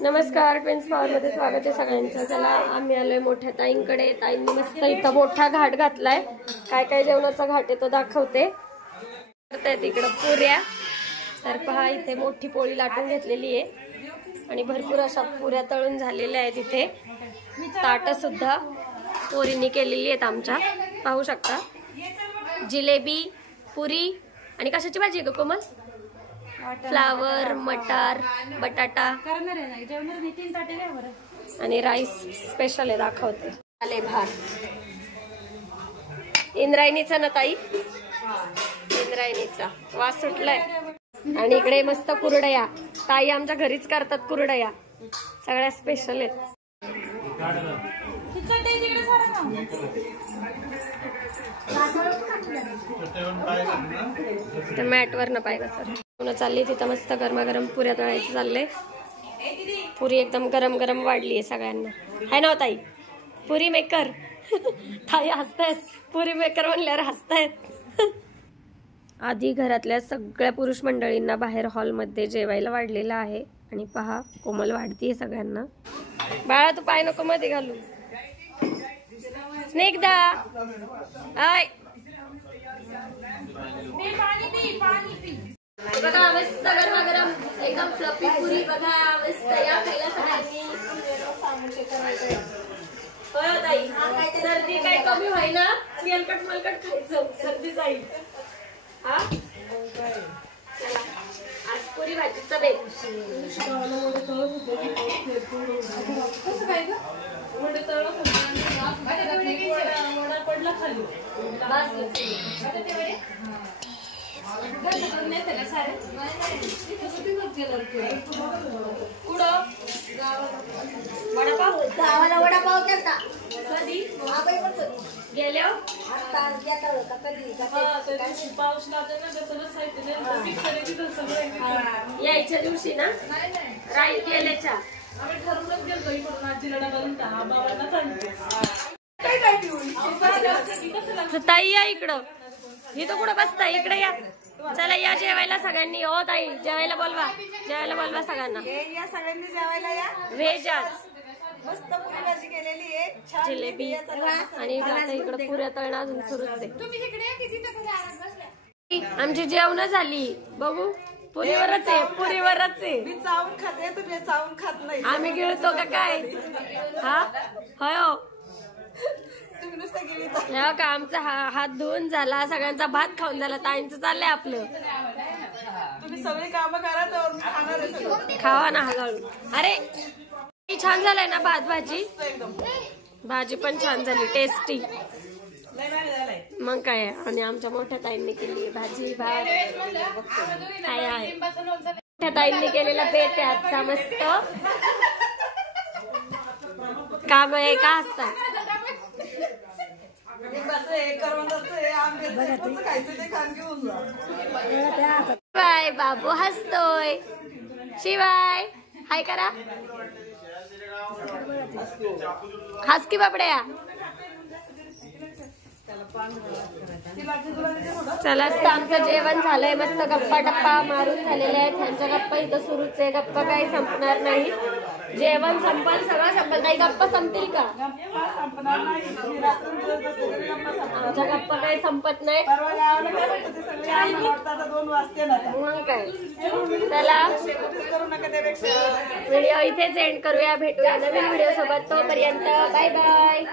नमस्कार, twins power मध्ये स्वागत आहे सगळ्यांचं। चला आम्ही आलोय मोठ्या ताईंकडे। ताईंनी मस्त इथं मोठा घाट घातलाय। काय काय जेवणाचा घाट आहे तो दाखवते। करतायत इकडे पुऱ्या। तर पहा इथे मोठी पोळी लाटून घेतलेली आहे आणि भरपूर अशा पुऱ्या तळून झालेल्या आहेत। इथे ताट सुद्धा पोरींनी केलेली आहेत आमच्या, पाहू शकता। जिलेबी, पुरी आणि कशाची भाजी आहे ग कोमल? फ्लावर, मटार, बटाटा आणि राईस स्पेशल आहे, दाखवते। आले भात इंद्रायणीचा ना ताई, इंद्रायणीचा वास सुटलाय। आणि इकडे मस्त कुरडया, ताई आमच्या घरीच करतात कुरडया, सगळ्या स्पेशल आहेत। मॅट वर न पाहिजे सर चालली तिथं मस्त गरमागरम पुऱ्या तळायचं चाललंय। पुरी एकदम गरम गरम वाढली आहे सगळ्यांना, है ना ताई? पुरी मेकर ताई हसतायत, पुरी मेकर म्हणल्यावर हसतायत। आधी घरातल्या सगळ्या पुरुष मंडळींना बाहेर हॉलमध्ये जेवायला वाढलेलं आहे आणि पहा कोमल वाढतीये सगळ्यांना। बाळा तू पाय नको मध्ये घालू। स्नेहदा आय बघा मस्त गरमागरम एकदम फ्लफी पुरी बघा, मस्त या खायला सगळ्यांनी। हो ताई, सर्दी काय कमी होईना, तेलकट मलकट खायचं, सर्दी जाईल। हा चला आज पुरी भाजीचा बेत। कसं काय ग? पडला खाली वडापाव, गावाला वडापाव करता कधी गेल्या यायच्या दिवशी ना राई गेल्याच्या ठरूनच गेलो इकडून आजीला घालून ताई या इकडं, इथं कुठं बसता, इकडे या। चला या जेवायला सगळ्यांनी। हो ताई जेवायला बोलवा, जेवायला बोलवा सगळ्यांना। या सगळ्यांनी जेवायला या। व्हेज आज मस्त पुरी भाजी केलेली आहे, छान जिलेबी आणि आता इकडे पुऱ्या तळणं अजून सुरूच आहे। आमची जेवण झाली, बघू पुरीवरच आहे, पुरीवरच आहे। मी चावून खाते, तुम्ही चावून खात नाही। आम्ही गिळतो का काय? हा हो तुम्ही नुसतं गिळी का? आमचा हात धुवून झाला, सगळ्यांचा भात खाऊन झाला, ताईंचं चाललंय आपलं। तुम्ही सगळी कामं करा तर खाणार आहे सगळं, खावा ना हळूहळू। अरे छान झालंय ना भात भाजी? भाजी पण छान झाली, टेस्टी। मग काय, आणि आमच्या मोठ्या ताईंनी केली भाजी भात काय आहे। मोठ्या ताईंनी केलेला बेत आहे आजचा मस्त। काम आहे का असतात बाय बाबू हसतोय, शिवाय हाय करा, हस की बाबड्या। चला आमचं जेवण झालंय, मस्त गप्पा टप्पा मारून झालेले आहेत। त्यांच्या गप्पा इथं सुरूच आहे, गप्पा काही संपणार नाही। जेवण संपल, सगळं संपल, काही गप्पा संपतील का? आमच्या गप्पा काही संपत नाही, मग काय। चला व्हिडिओ इथेच एंड करूया, भेटूया नवीन व्हिडिओ सोबत, तोपर्यंत बाय बाय।